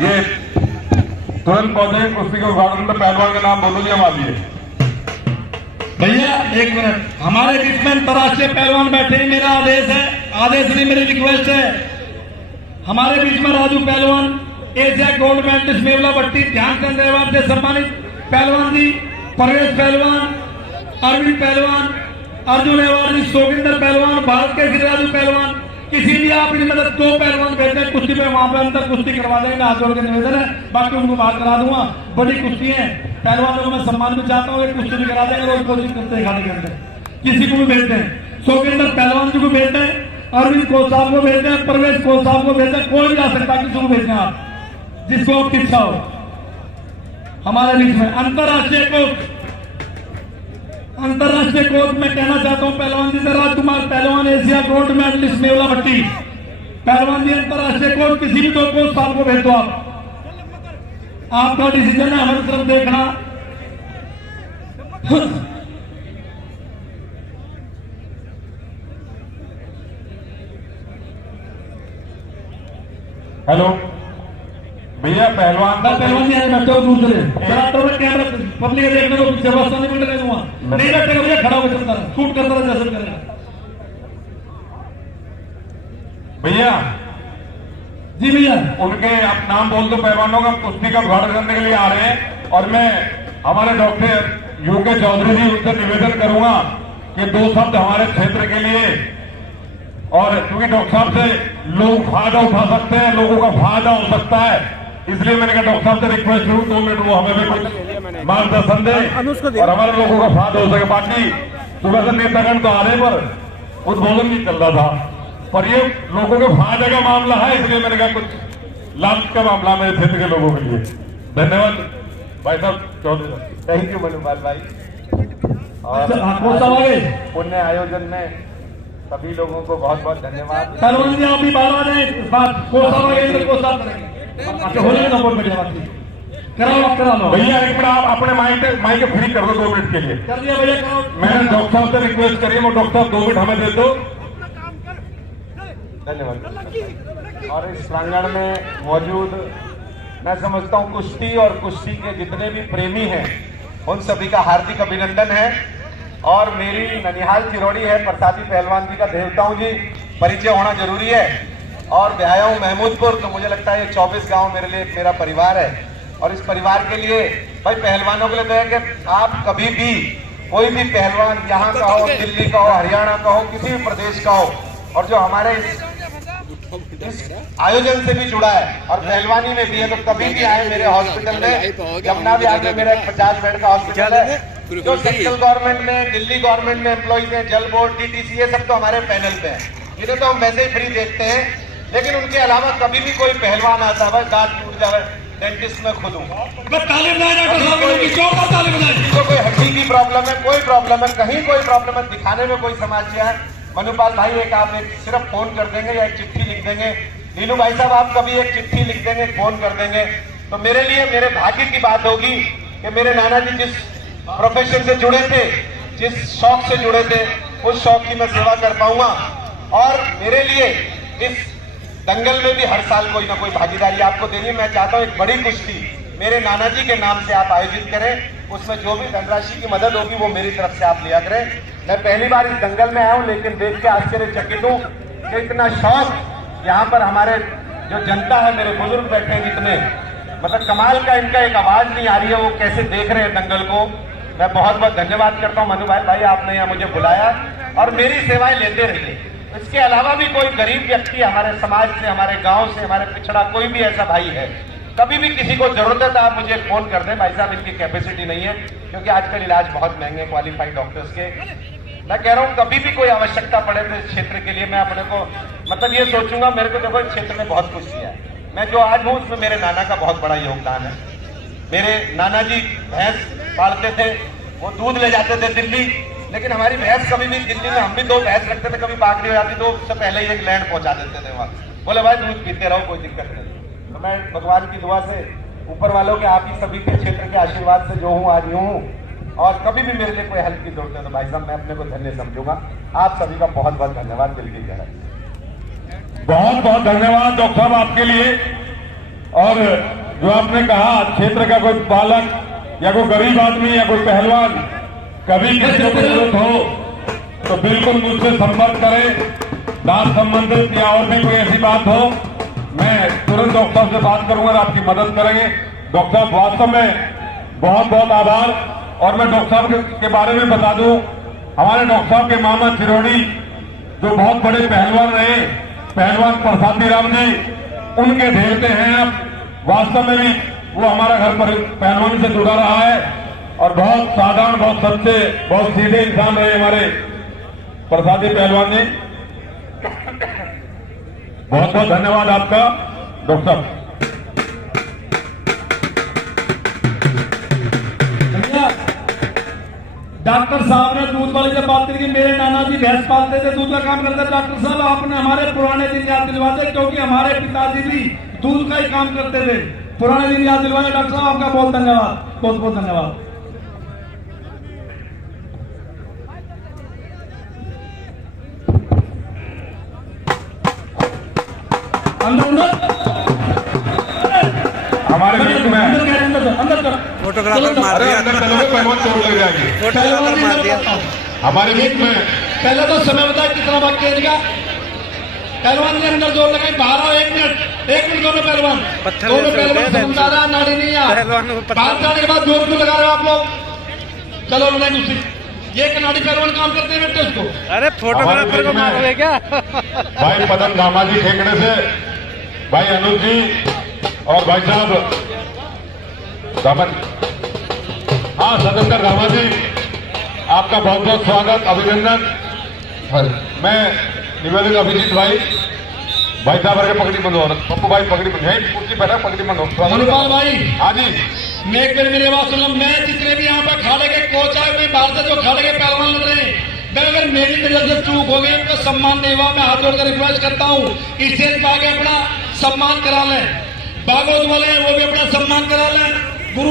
ये तुरंत पहुंचे कुश्ती के उद्घाटन में पहलवान का नाम बोलो जी हम आइए। भैया एक मिनट, हमारे बीच में अंतर्राष्ट्रीय पहलवान बैठे हैं, मेरा आदेश है, आदेश नहीं मेरी रिक्वेस्ट है। हमारे बीच में राजू पहलवान, एशिया गोल्ड मेडलिस्ट मेवला भट्टी, ध्यानचंद अवार्ड से सम्मानित पहलवान जी, परवेश पहलवान, अरविंद पहलवान, अर्जुन अवार्ड जी, सोगिंदर पहलवान, भारत के श्री राजू पहलवान, किसी भी आप इनमें से 2 पहलवान बैठे कुश्ती में, वहां पर अंदर कुश्ती करवा देंगे, हाथ जोड़ के निवेदन है, बाकी उनको बात करा दूंगा। बड़ी कुश्ती है, पहलवानों को मैं सम्मान भी चाहता हूँ, कुश्ती भी करा देंगे, रोज कोशिश करते हैं खाने के अंदर। किसी को भी भेजते हैं, सोगिंदर पहलवान जी को भेजते हैं, अरविंद कोच साहब को भेजते हैं, परवेश कोच साहब को भेजते हैं, कोई भी आ सकता है, किसी को भेजते हैं आप, जिसको आप इच्छा हो। हमारे बीच में अंतर्राष्ट्रीय कोच में कहना चाहता हूं पहलवान जी से, राजकुमार पहलवान, एशिया गोल्ड मेडलिस्ट मेवला भट्टी, पहलवान जी अंतर्राष्ट्रीय कोच, किसी भी 2 कोच साहब को भेज दो आप, आपका डिसीजन है, हमारी तरफ देखना। हेलो भैया, पहलवान जी आए बैठे हो दूसरे कैमरा पब्लिक देखने को व्यवस्था नहीं मिल रही, वहां नहीं बैठेगा भैया, खड़ा होकर चलता रहा, शूट करता रहा जैसे करेगा। भैया जी भैया, उनके आप नाम बोल दो, पहलवानों का कुश्ती का उद्घाटन करने के लिए आ रहे हैं, और मैं हमारे डॉक्टर यूके चौधरी जी उनसे निवेदन करूंगा कि 2 शब्द हमारे क्षेत्र के लिए, और क्योंकि डॉक्टर साहब से लोग फायदा उठा सकते हैं, लोगों का फायदा हो सकता है, इसलिए मैंने कहा डॉक्टर साहब से रिक्वेस्ट करूं 2 मिनट वो हमें भी कुछ मार्गदर्शन दे और हमारे लोगों का फायदा हो सके। बाकी सुबह से नेतागण तो आ रहे, पर उद्बोधन नहीं चल रहा था, पर ये लोगों के फायदे का मामला है, इसलिए मैंने कहा कुछ लाभ का मामला मेरे क्षेत्र के लोगों के लिए। धन्यवाद भाई साहब चौधरी। थैंक यू मनुपाल भाई। और पुण्य आयोजन में सभी लोगों को बहुत बहुत धन्यवाद। पहलवान जी आप भी बाहर आ जाए, बात करा लो भैया। एक मिनट आप अपने माइक फ्री कर दो 2 मिनट के लिए। कर दिया भैया, करो। मैंने डॉक्टर साहब से रिक्वेस्ट करी है, वो डॉक्टर साहब 2 मिनट हमें दे दो। धन्यवाद। और इस प्रांगण में मौजूद मैं समझता हूं कुश्ती और कुश्ती के जितने भी प्रेमी हैं उन सभी का हार्दिक अभिनंदन है। और मेरी ननिहाल चिरौड़ी है, प्रसादी पहलवान जी का देवता हूं जी, परिचय होना जरूरी है। और मैं आया हूं महमूदपुर, तो मुझे लगता है ये 24 गांव मेरे लिए मेरा परिवार है। और इस परिवार के लिए भाई पहलवानों के लिए तो है कि आप कभी भी कोई भी पहलवान यहाँ का हो, दिल्ली का हो, हरियाणा का हो, किसी भी प्रदेश का हो, और जो हमारे इस आयोजन से भी जुड़ा है और पहलवानी में भी है, तो कभी भी आए मेरे हॉस्पिटल में। यमुना विहार में मेरा 50 बेड का हॉस्पिटल है, जो सेंट्रल गवर्नमेंट में, दिल्ली गवर्नमेंट में एम्प्लॉइज हैं, जल बोर्ड, डीटीसी, ये सब तो हमारे पैनल पे है। इन्हें तो हम वैसे ही फ्री देखते हैं, लेकिन उनके अलावा कभी भी कोई पहलवान आता है, दांत टूट जाए, डेंटिस्ट में खुद हूँ, तो कोई हड्डी की प्रॉब्लम है, कोई प्रॉब्लम है, कहीं कोई प्रॉब्लम है, दिखाने में कोई समस्या है, मनुपाल भाई एक आप एक सिर्फ फोन कर देंगे या एक चिट्ठी लिख देंगे, नीलू भाई साहब आप कभी एक चिट्ठी लिख देंगे, फोन कर देंगे, तो मेरे लिए मेरे भाग्य की बात होगी कि मेरे नाना जी जिस प्रोफेशन से जुड़े थे, जिस शौक से जुड़े थे, उस शौक की मैं सेवा कर पाऊंगा। और मेरे लिए इस दंगल में भी हर साल कोई ना कोई भागीदारी आपको देनी है। मैं चाहता हूं एक बड़ी कुश्ती मेरे नाना जी के नाम से आप आयोजित करें, उसमें जो भी धनराशि की मदद होगी वो मेरी तरफ से आप लिया करें। मैं पहली बार इस दंगल में आया हूं, लेकिन देख के आश्चर्यचकित हूं कि इतना शौक यहाँ पर हमारे जो जनता है, मेरे बुजुर्ग बैठे हैं जितने, मतलब कमाल का इनका एक आवाज नहीं आ रही है, वो कैसे देख रहे हैं दंगल को। मैं बहुत बहुत धन्यवाद करता हूं मनुभाई भाई, आपने यहाँ मुझे बुलाया और मेरी सेवाएं लेते रहिए। इसके अलावा भी कोई गरीब व्यक्ति हमारे समाज से, हमारे गांव से, हमारे पिछड़ा कोई भी ऐसा भाई है, कभी भी किसी को जरूरत है तो आप मुझे फोन कर दें। भाई साहब इनकी कैपेसिटी नहीं है, क्योंकि आजकल इलाज बहुत महंगे क्वालिफाइड डॉक्टर्स के। मैं कह रहा हूँ कभी भी कोई आवश्यकता पड़े तो इस क्षेत्र के लिए मैं अपने को मतलब ये सोचूंगा, मेरे को देखो इस क्षेत्र में बहुत कुछ किया है। मैं जो आज हूँ उसमें मेरे नाना का बहुत बड़ा योगदान है। मेरे नाना जी भैंस पालते थे, वो दूध ले जाते थे दिल्ली, लेकिन हमारी भैंस कभी भी दिल्ली में, हम भी 2 भैंस रखते थे, कभी बागड़ी हो जाती तो उससे पहले ही एक लैंड पहुंचा देते थे वहां, बोले भाई दूध पीते रहो कोई दिक्कत नहीं। तो मैं भगवान की दुआ से, ऊपर वालों के, आप ही सभी के क्षेत्र के आशीर्वाद से जो हूँ आज यूं हूँ। और कभी भी मेरे लिए कोई हेल्प की जरूरत है तो भाई साहब मैं अपने को धन्य समझूंगा। आप सभी का बहुत बहुत धन्यवाद, दिल की गहराई। बहुत बहुत धन्यवाद डॉक्टर साहब आपके लिए। और जो आपने कहा क्षेत्र का कोई बालक या कोई गरीब आदमी या कोई पहलवान कभी किसी को जरूरत हो तो बिल्कुल मुझसे संपर्क करें। दांत संबंधित या और भी कोई ऐसी बात हो, मैं तुरंत डॉक्टर साहब से बात करूंगा, आपकी मदद करेंगे। डॉक्टर साहब वास्तव में बहुत बहुत आभार। और मैं डॉक्टर साहब के बारे में बता दूं, हमारे डॉक्टर साहब के मामा चिरौड़ी जो बहुत बड़े पहलवान रहे, पहलवान प्रसादी राम जी, उनके देवते हैं। अब वास्तव में भी वो हमारा घर पर पहलवानी से जुड़ा रहा है और बहुत साधारण, बहुत सच्चे, बहुत सीधे इंसान रहे हमारे प्रसादी पहलवान जी। बहुत बहुत धन्यवाद आपका डॉक्टर साहब। डॉक्टर साहब ने दूध वाले से बात करी, मेरे नाना जी भैंस पालते थे, दूध का काम करते थे। डॉक्टर साहब आपने हमारे पुराने दिन याद दिलवाते, क्योंकि हमारे पिताजी भी दूध का ही काम करते थे। पुराने दिन याद दिलवाए डॉक्टर साहब, आपका बहुत धन्यवाद, बहुत बहुत धन्यवाद। हमारे बीच में अंदर फोटोग्राफर मार दिया, अंदर चलोगे पहलवान चोट लग जाएगी। फोटोग्राफर मार दिया। हमारे बीच में पहले तो समय बताया कितना बाकी है इनका। पहलवान ने अंदर जोर लगाई, बाहर आओ, 1 मिनट दोनों पहलवान, पत्थर दोनों जैसे पहलवान होते हैं, समझा रहा, नाड़ी नहीं आ पहलवानों को पत्थर- बाहर जाने के बाद जोर क्यों लगा रहे हो आप लोग? चलो लड़ाई दूसरी, ये कनाडी पहलवान काम करते हैं बेटे उसको। अरे फोटोग्राफर को मारोगे क्या? भाई पदम दामाजी खेकड़े से, भाई अनुज जी और भाई साहब दामन, हाँ सदस्य दामाजी, आपका बहुत बहुत स्वागत, अभिनंदन। मैं निवेदक अभिजीत भाई साहब के पगड़ी बंदो, पप्पू भाई पगड़ी बंद, कुर्सी बैठा पगड़ी बंदो। मनुपाल भाई, हाँ जी, मैं एक बार मेरी आवाज सुन लो। मैं जितने भी यहाँ पर खाड़े के कोच आए हुए, बाहर से जो खाड़े के पहलवान लड़ रहे हैं, मैं अगर मेरी तरफ से चूक हो गई, उनका सम्मान नहीं हुआ, मैं हाथ जोड़कर रिक्वेस्ट करता हूँ, इससे आगे अपना सम्मान करा लें। भागवत वाले हैं वो भी अपना सम्मान करा लें। गुरु